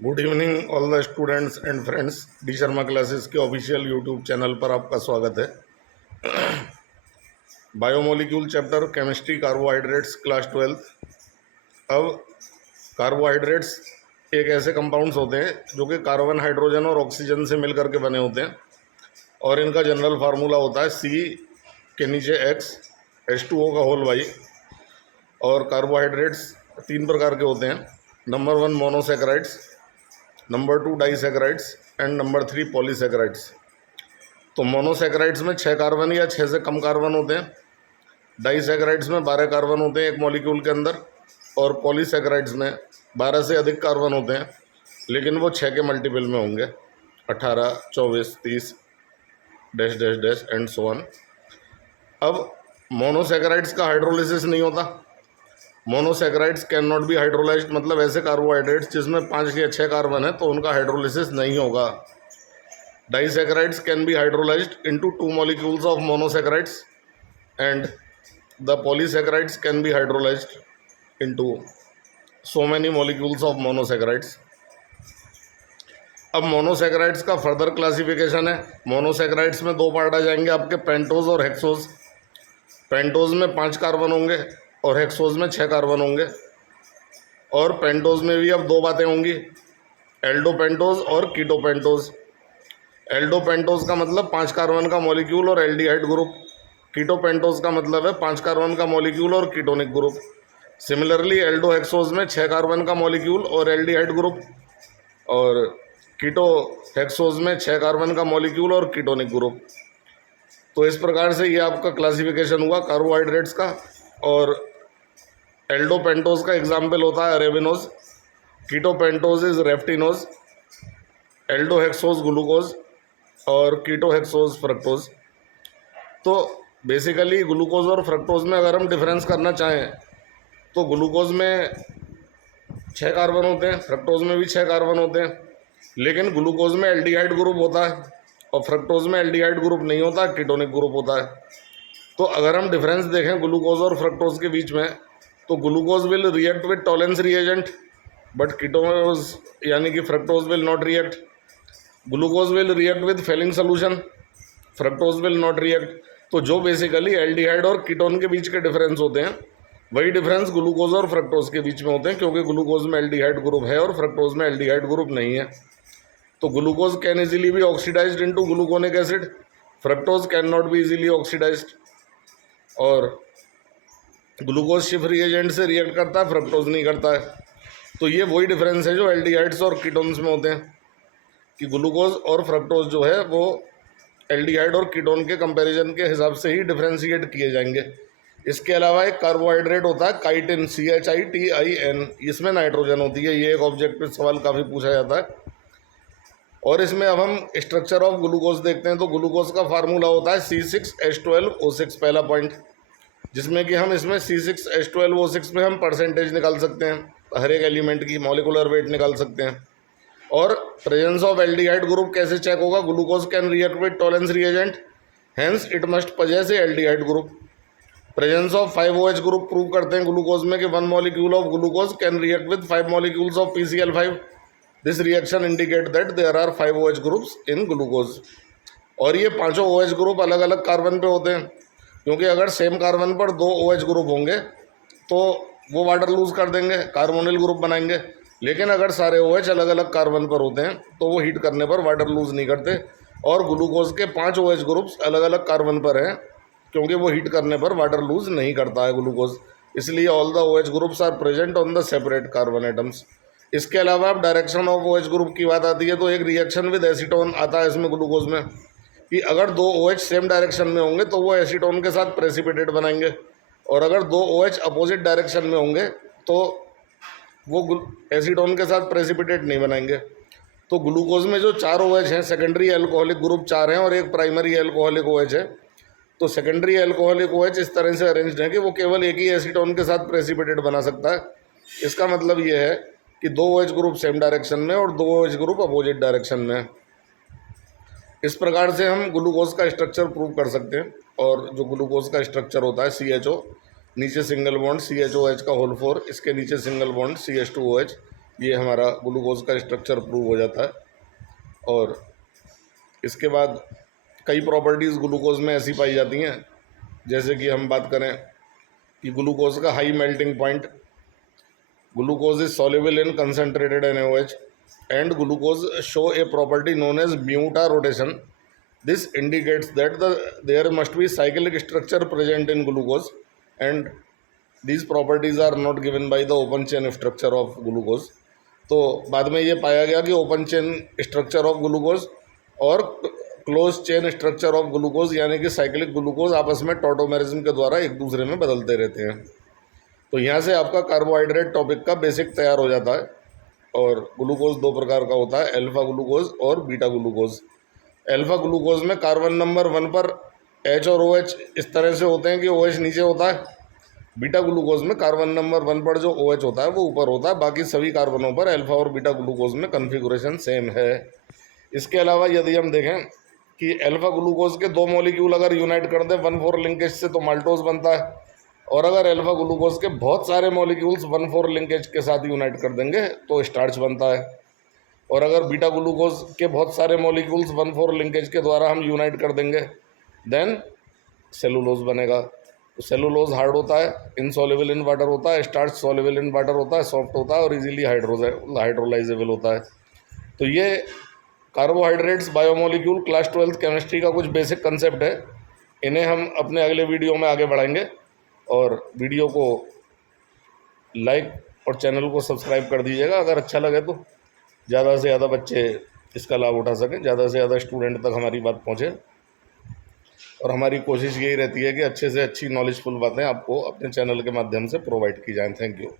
Good evening all the students and friends. D Sharma classes के official YouTube channel पर आपका स्वागत है। Biomolecule chapter chemistry carbohydrates class 12। अब कार्बोहाइड्रेट्स एक ऐसे कंपाउंड्स होते हैं जो कि कार्बन, हाइड्रोजन और ऑक्सीजन से मिलकर के बने होते हैं और इनका जनरल फार्मूला होता है सी के नीचे एक्स H2O का होल वाई। और कार्बोहाइड्रेट्स तीन प्रकार के होते हैं। Number 1 monosaccharides, number 2 disaccharides and number 3 polysaccharides. तो मोनोसैकेराइड्स में 6 कार्बन या 6 से कम कार्बन होते हैं, डाइसैकेराइड्स में 12 कार्बन होते हैं एक मॉलिक्यूल के अंदर, और पॉलीसैकेराइड्स में 12 से अधिक कार्बन होते हैं लेकिन वो 6 के मल्टीपल में होंगे, 18, 24, 30 dash dash dash and so on. अब मोनोसैकेराइड्स का हाइड्रोलिसिस नहीं होता। Monosaccharides can not B hydrolysed, मतलब ऐसे कार्बोहाइड्रेट्स जिसमें 5 या 6 कार्बन है तो उनका हाइड्रोलिसिस नहीं होगा। Disaccharides can be hydrolysed into 2 molecules of monosaccharides and the polysaccharides can be hydrolysed into so many molecules of monosaccharides. अब मोनोसैकेराइड्स का फर्दर क्लासिफिकेशन है। मोनोसैकेराइड्स में 2 पार्ट आ जाएंगे आपके, पेंटोज और हेक्सोज। पेंटोज में 5 कार्बन होंगे और हेक्सोज में 6 कार्बन होंगे। और पेंटोज में भी अब 2 बातें होंगी, एल्डोपेंटोज और कीटोपेंटोज। एल्डोपेंटोज का मतलब 5 कार्बन का मॉलिक्यूल और एल्डिहाइड ग्रुप। कीटोपेंटोज का मतलब है 5 कार्बन का मॉलिक्यूल और कीटोनिक ग्रुप। सिमिलरली एल्डोहेक्सोज में 6 कार्बन का मॉलिक्यूल और एल्डिहाइड ग्रुप, और कीटोहेक्सोज में 6 कार्बन का मॉलिक्यूल और कीटोनिक ग्रुप। तो इस प्रकार से ये आपका क्लासिफिकेशन हुआ कार्बोहाइड्रेट्स का। और एल्डोपेंटोज का एग्जाम्पल होता है अरेबिनोज, कीटोपेंटोज इज रेफ्टिनोज, एल्डोहेक्सोज ग्लूकोज और कीटोहेक्सोज फ्रक्टोज। तो बेसिकली ग्लूकोज और फ्रक्टोज में अगर हम डिफरेंस करना चाहें तो ग्लूकोज में 6 कार्बन होते हैं, फ्रक्टोज में भी 6 कार्बन होते हैं, लेकिन ग्लूकोज में एल्डिहाइड ग्रुप होता है और फ्रक्टोज में एल्डिहाइड ग्रुप नहीं होता, कीटोनिक ग्रुप होता है। तो अगर हम डिफरेंस देखें ग्लूकोज और फ्रक्टोज के बीच में, तो glucose will react with Tollens reagent but ketose यानी कि fructose will not react. Glucose will react with Fehling solution, fructose will not react. तो जो बेसिकली एल्डिहाइड और कीटोन के बीच के डिफरेंस होते हैं वही डिफरेंस ग्लूकोज और फ्रक्टोज के बीच में होते हैं, क्योंकि ग्लूकोज में एल्डिहाइड ग्रुप है और फ्रक्टोज में एल्डिहाइड ग्रुप नहीं है। तो glucose can easily be oxidised into gluconic acid, fructose can not be easily oxidised. और ग्लूकोज शिफ्ट रिएजेंट से रिएक्ट करता है, फ्रक्टोज नहीं करता है। तो ये वही डिफरेंस है जो एल्डिहाइड्स और कीटोन्स में होते हैं कि ग्लूकोज और फ्रक्टोज जो है वो एल्डिहाइड और कीटोन के कंपैरिजन के हिसाब से ही डिफरेंशिएट किए जाएंगे। इसके अलावा एक कार्बोहाइड्रेट होता है काइटिन, CHITIN, इसमें नाइट्रोजन होती है। ये एक ऑब्जेक्टिव सवाल काफ़ी पूछा जाता है। और इसमें अब हम स्ट्रक्चर ऑफ ग्लूकोज देखते हैं। तो ग्लूकोज का फार्मूला होता है C6H12O6, पहला पॉइंट, जिसमें कि हम इसमें C6H12O6 में हम परसेंटेज निकाल सकते हैं हर एक एलिमेंट की, मॉलिकुलर वेट निकाल सकते हैं। और प्रेजेंस ऑफ एल्डिहाइड ग्रुप कैसे चेक होगा? Glucose can react with Tollens reagent, hence it must possess aldehyde group. Presence of 5OH group prove करते हैं ग्लूकोज में कि 1 molecule of glucose can react with 5 molecules of PCl5। This reaction indicate that there are 5OH groups in glucose. और ये पांचों OH group अलग अलग carbon पे होते हैं, क्योंकि अगर सेम कार्बन पर 2 OH ग्रुप होंगे तो वो वाटर लूज कर देंगे, कार्बोनिल ग्रुप बनाएंगे। लेकिन अगर सारे OH अलग अलग कार्बन पर होते हैं तो वो हीट करने पर वाटर लूज नहीं करते। और ग्लूकोज के 5 OH ग्रुप्स अलग अलग कार्बन पर हैं, क्योंकि वो हीट करने पर वाटर लूज नहीं करता है ग्लूकोज। इसलिए all the OH groups are present on the separate carbon atoms. इसके अलावा अब डायरेक्शन ऑफ OH ग्रुप की बात आती है तो एक रिएक्शन विद एसीटोन आता है इसमें ग्लूकोज में, कि अगर 2 OH सेम डायरेक्शन में होंगे तो वो एसीटोन के साथ प्रेसिपिटेट बनाएंगे, और अगर 2 OH अपोजिट डायरेक्शन में होंगे तो वो एसीटोन के साथ प्रेसिपिटेट नहीं बनाएंगे। तो ग्लूकोज में जो 4 OH हैं, सेकेंडरी एल्कोहलिक ग्रुप 4 हैं और एक प्राइमरी एल्कोहलिक OH है। तो सेकेंडरी एल्कोहलिक OH इस तरह से अरेंज्ड है कि वो केवल एक ही एसीटोन के साथ प्रेसिपिटेट बना सकता है। इसका मतलब ये है कि 2 OH ग्रुप सेम डायरेक्शन में और 2 OH ग्रुप अपोजिट डायरेक्शन में। इस प्रकार से हम ग्लूकोज का स्ट्रक्चर प्रूव कर सकते हैं। और जो ग्लूकोज का स्ट्रक्चर होता है CHO, नीचे सिंगल बॉन्ड CHOH का होल 4, इसके नीचे सिंगल बॉन्ड CH2OH, ये हमारा ग्लूकोज का स्ट्रक्चर प्रूव हो जाता है। और इसके बाद कई प्रॉपर्टीज़ ग्लूकोज में ऐसी पाई जाती हैं, जैसे कि हम बात करें कि ग्लूकोज का high melting point, glucose is soluble in concentrated NaOH, and glucose show a property known as Muta rotation. This indicates that there must be cyclic structure present in glucose, and these properties are not given by the open chain structure of glucose. तो बाद में ये पाया गया कि open chain structure of glucose और close chain structure of glucose यानी कि साइक्लिक ग्लूकोज आपस में टॉटोमेरिज्म के द्वारा एक दूसरे में बदलते रहते हैं। तो यहाँ से आपका कार्बोहाइड्रेट टॉपिक का बेसिक तैयार हो जाता है। और ग्लूकोज दो प्रकार का होता है, अल्फा ग्लूकोज और बीटा ग्लूकोज। अल्फा ग्लूकोज में कार्बन नंबर 1 पर H और OH इस तरह से होते हैं कि OH नीचे होता है। बीटा ग्लूकोज में कार्बन नंबर 1 पर जो OH होता है वो ऊपर होता है। बाकी सभी कार्बनों पर अल्फा और बीटा ग्लूकोज में कन्फिगुरेशन सेम है। इसके अलावा यदि हम देखें कि अल्फा ग्लूकोज के दो मॉलिक्यूल अगर यूनाइट कर दें 1,4 लिंकेज से तो माल्टोज बनता है, और अगर अल्फा ग्लूकोज के बहुत सारे मॉलिक्यूल्स 1,4 लिंकेज के साथ यूनाइट कर देंगे तो स्टार्च बनता है। और अगर बीटा ग्लूकोज के बहुत सारे मॉलिक्यूल्स 1,4 लिंकेज के द्वारा हम यूनाइट कर देंगे देन सेलुलोज बनेगा। तो सेलुलोज हार्ड होता है, इनसॉल्युबल इन वाटर होता है, स्टार्च सॉल्युबल इन वाटर होता है, सॉफ्ट होता है और इजीली हाइड्रोलाइजेबल होता है। तो ये carbohydrates biomolecule class 12th chemistry का कुछ बेसिक कंसेप्ट है। इन्हें हम अपने अगले वीडियो में आगे बढ़ाएंगे। और वीडियो को लाइक और चैनल को सब्सक्राइब कर दीजिएगा अगर अच्छा लगे तो, ज़्यादा से ज़्यादा बच्चे इसका लाभ उठा सकें, ज़्यादा से ज़्यादा स्टूडेंट तक हमारी बात पहुँचे। और हमारी कोशिश यही रहती है कि अच्छे से अच्छी नॉलेजफुल बातें आपको अपने चैनल के माध्यम से प्रोवाइड की जाएँ। Thank you.